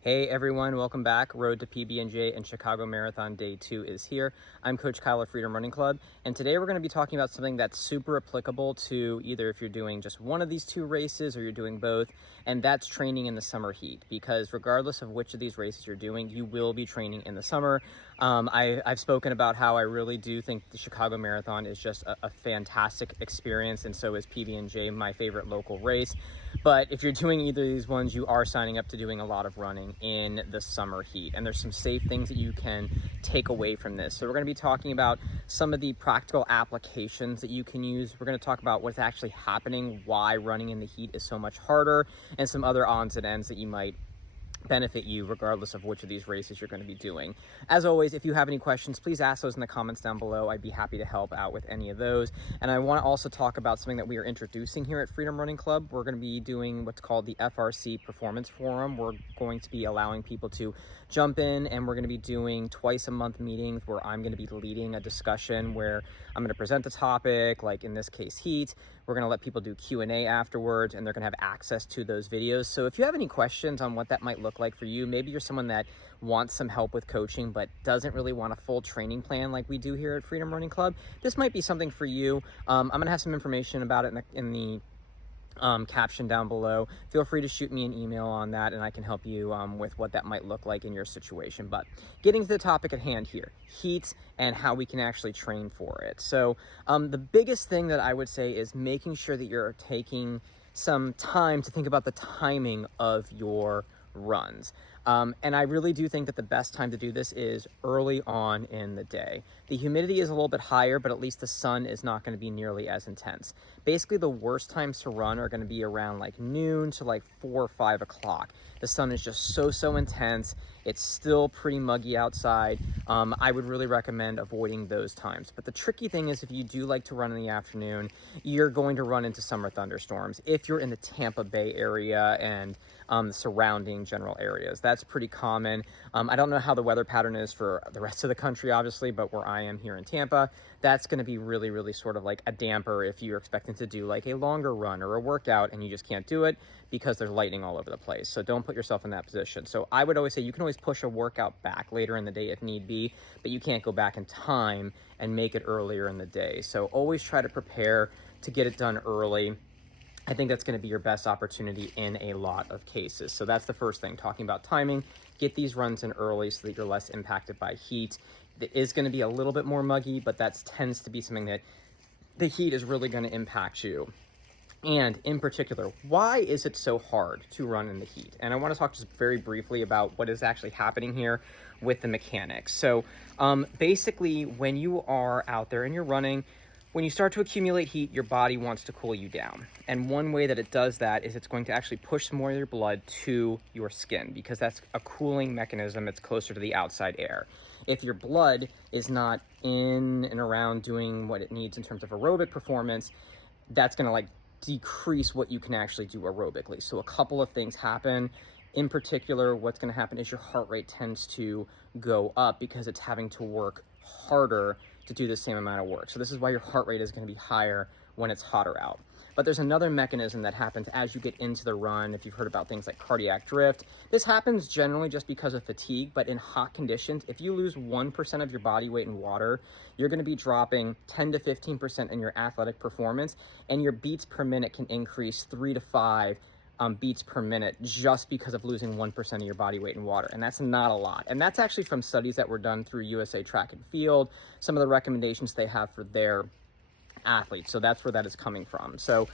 Hey everyone, welcome back. Road to PB&J and Chicago Marathon Day 2 is here. I'm Coach Kyle of Freedom Running Club, and today we're going to be talking about something that's super applicable to either if you're doing just one of these two races or you're doing both, and that's training in the summer heat. Because regardless of which of these races you're doing, you will be training in the summer. I've spoken about how I really do think the Chicago Marathon is just a fantastic experience, and so is PB&J, my favorite local race. But if you're doing either of these ones, you are signing up to doing a lot of running in the summer heat. And there's some safe things that you can take away from this. So we're going to be talking about some of the practical applications that you can use. We're going to talk about what's actually happening, why running in the heat is so much harder, and some other odds and ends that you might benefit you regardless of which of these races you're going to be doing. As always, if you have any questions, please ask those in the comments down below. I'd be happy to help out with any of those. And I want to also talk about something that we are introducing here at Freedom Running Club. We're going to be doing what's called the FRC Performance Forum. We're going to be allowing people to jump in, and we're going to be doing twice a month meetings where I'm going to be leading a discussion where I'm going to present the topic, like in this case heat. We're going to let people do Q&A afterwards, and they're going to have access to those videos. So if you have any questions on what that might look like for you, maybe you're someone that wants some help with coaching but doesn't really want a full training plan like we do here at Freedom Running Club, this might be something for you. I'm going to have some information about it in the caption down below. Feel free to shoot me an email on that, and I can help you with what that might look like in your situation. But getting to the topic at hand here, heat and how we can actually train for it. So the biggest thing that I would say is making sure that you're taking some time to think about the timing of your runs. And I really do think that the best time to do this is early on in the day. The humidity is a little bit higher, but at least the sun is not going to be nearly as intense. Basically, the worst times to run are going to be around like noon to like 4 or 5 o'clock. The sun is just so intense. It's still pretty muggy outside. I would really recommend avoiding those times. But the tricky thing is if you do like to run in the afternoon, you're going to run into summer thunderstorms. If you're in the Tampa Bay area and the surrounding general areas, that's pretty common. I don't know how the weather pattern is for the rest of the country, obviously, but where I am here in Tampa, that's going to be really sort of like a damper if you're expecting to do like a longer run or a workout and you just can't do it because there's lightning all over the place. So don't put yourself in that position. So I would always say you can always push a workout back later in the day if need be, but you can't go back in time and make it earlier in the day. So always try to prepare to get it done early. I think that's going to be your best opportunity in a lot of cases. So that's the first thing, talking about timing. Get these runs in early so that you're less impacted by heat. It is going to be a little bit more muggy, but that tends to be something that the heat is really going to impact you. And in particular, why is it so hard to run in the heat? And I want to talk just very briefly about what is actually happening here with the mechanics. So basically, when you are out there and you're running, when you start to accumulate heat, your body wants to cool you down. And one way that it does that is it's going to actually push more of your blood to your skin because that's a cooling mechanism. It's closer to the outside air. If your blood is not in and around doing what it needs in terms of aerobic performance, that's going to like decrease what you can actually do aerobically. So a couple of things happen. In particular, what's going to happen is your heart rate tends to go up because it's having to work harder to do the same amount of work. So this is why your heart rate is going to be higher when it's hotter out. But there's another mechanism that happens as you get into the run. If you've heard about things like cardiac drift, this happens generally just because of fatigue, but in hot conditions, if you lose 1% of your body weight in water, you're going to be dropping 10 to 15% in your athletic performance, and your beats per minute can increase 3 to 5 beats per minute just because of losing 1% of your body weight in water. And that's not a lot. And that's actually from studies that were done through USA Track and Field, some of the recommendations they have for their athletes. So that's where that is coming from. So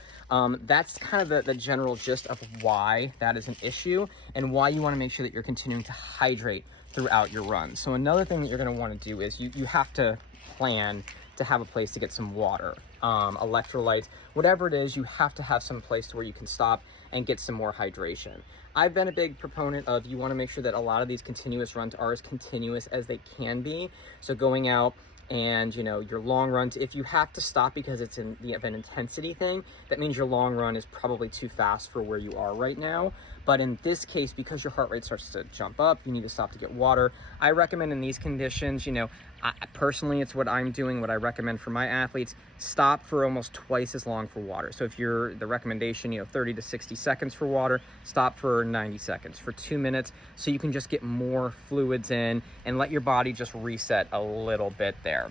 that's kind of the general gist of why that is an issue and why you want to make sure that you're continuing to hydrate throughout your run. So another thing that you're going to want to do is you have to plan to have a place to get some water, electrolytes, whatever it is, you have to have some place to where you can stop and get some more hydration. I've been a big proponent of you want to make sure that a lot of these continuous runs are as continuous as they can be. So going out and, you know, your long runs, if you have to stop because it's an intensity thing, that means your long run is probably too fast for where you are right now. But in this case, because your heart rate starts to jump up, you need to stop to get water. I recommend in these conditions, personally, it's what I'm doing, what I recommend for my athletes, stop for almost twice as long for water. So if the recommendation, 30 to 60 seconds for water, stop for 90 seconds, for 2 minutes, so you can just get more fluids in and let your body just reset a little bit there.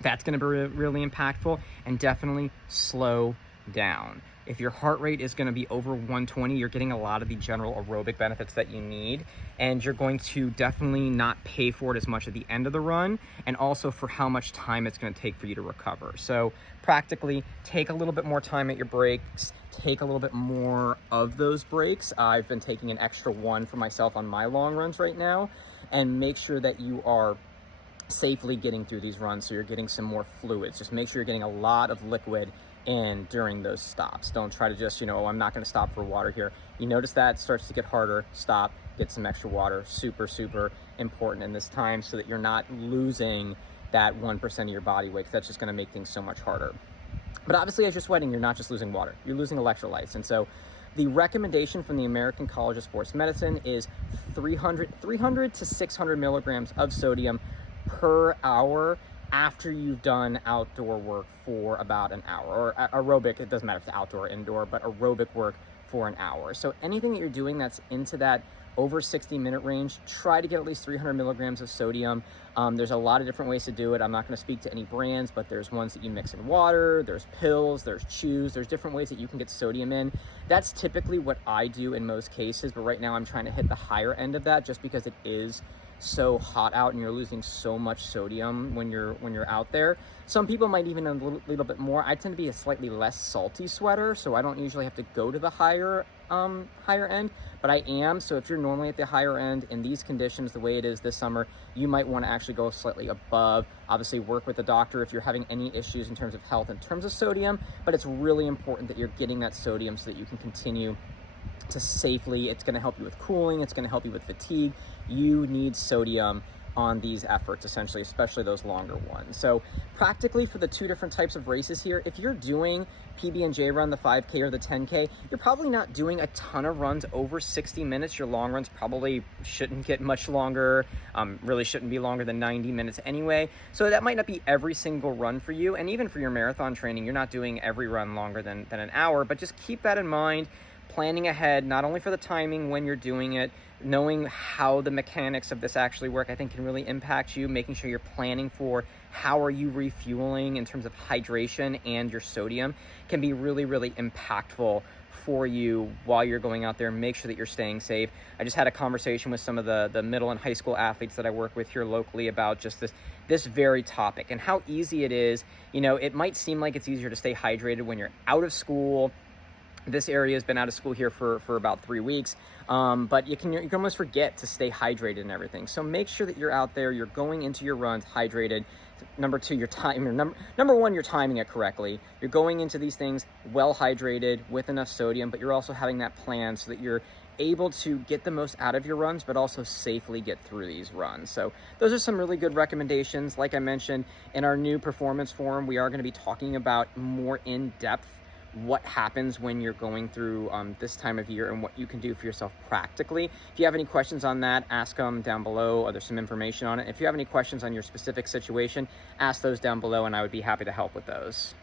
That's going to be really impactful, and definitely slow down. If your heart rate is going to be over 120, you're getting a lot of the general aerobic benefits that you need, and you're going to definitely not pay for it as much at the end of the run, and also for how much time it's going to take for you to recover. So practically take a little bit more time at your breaks, take a little bit more of those breaks. I've been taking an extra one for myself on my long runs right now, and make sure that you are safely getting through these runs so you're getting some more fluids. Just make sure you're getting a lot of liquid in during those stops. Don't try to just, I'm not going to stop for water here. You notice that starts to get harder, stop, get some extra water. Super, super important in this time so that you're not losing that 1% of your body weight, 'cause that's just going to make things so much harder. But obviously, as you're sweating, you're not just losing water, you're losing electrolytes. And so the recommendation from the American College of Sports Medicine is 300 to 600 milligrams of sodium per hour after you've done outdoor work for about an hour, or aerobic, it doesn't matter if it's outdoor or indoor, but aerobic work for an hour. So anything that you're doing that's into that over 60-minute range, try to get at least 300 milligrams of sodium. There's a lot of different ways to do it. I'm not going to speak to any brands, but there's ones that you mix in water, there's pills, there's chews, there's different ways that you can get sodium in. That's typically what I do in most cases, but right now I'm trying to hit the higher end of that just because it is so hot out and you're losing so much sodium when you're out there. Some people might even a little bit more. I tend to be a slightly less salty sweater, so I don't usually have to go to the higher end, but I am. So if you're normally at the higher end in these conditions, the way it is this summer, you might want to actually go slightly above. Obviously work with the doctor if you're having any issues in terms of health, in terms of sodium, but it's really important that you're getting that sodium so that you can continue to safely. It's going to help you with cooling, it's going to help you with fatigue. You need sodium on these efforts, essentially, especially those longer ones. So practically for the two different types of races here, if you're doing PB&J run, the 5K or the 10K, you're probably not doing a ton of runs over 60 minutes. Your long runs probably shouldn't get much longer, really shouldn't be longer than 90 minutes anyway. So that might not be every single run for you. And even for your marathon training, you're not doing every run longer than an hour, but just keep that in mind. Planning ahead, not only for the timing when you're doing it, knowing how the mechanics of this actually work, I think can really impact you, making sure you're planning for how are you refueling in terms of hydration and your sodium can be really, really impactful for you while you're going out there. Make sure that you're staying safe. I just had a conversation with some of the middle and high school athletes that I work with here locally about just this very topic and how easy it is. It might seem like it's easier to stay hydrated when you're out of school. This area has been out of school here for about 3 weeks, but you can almost forget to stay hydrated and everything. So make sure that you're out there, you're going into your runs hydrated. Number two, number one, you're timing it correctly. You're going into these things well hydrated with enough sodium, but you're also having that plan so that you're able to get the most out of your runs, but also safely get through these runs. So those are some really good recommendations. Like I mentioned, in our new performance forum, we are going to be talking about more in-depth what happens when you're going through this time of year and what you can do for yourself practically. If you have any questions on that, ask them down below, or there's some information on it. If you have any questions on your specific situation, ask those down below and I would be happy to help with those.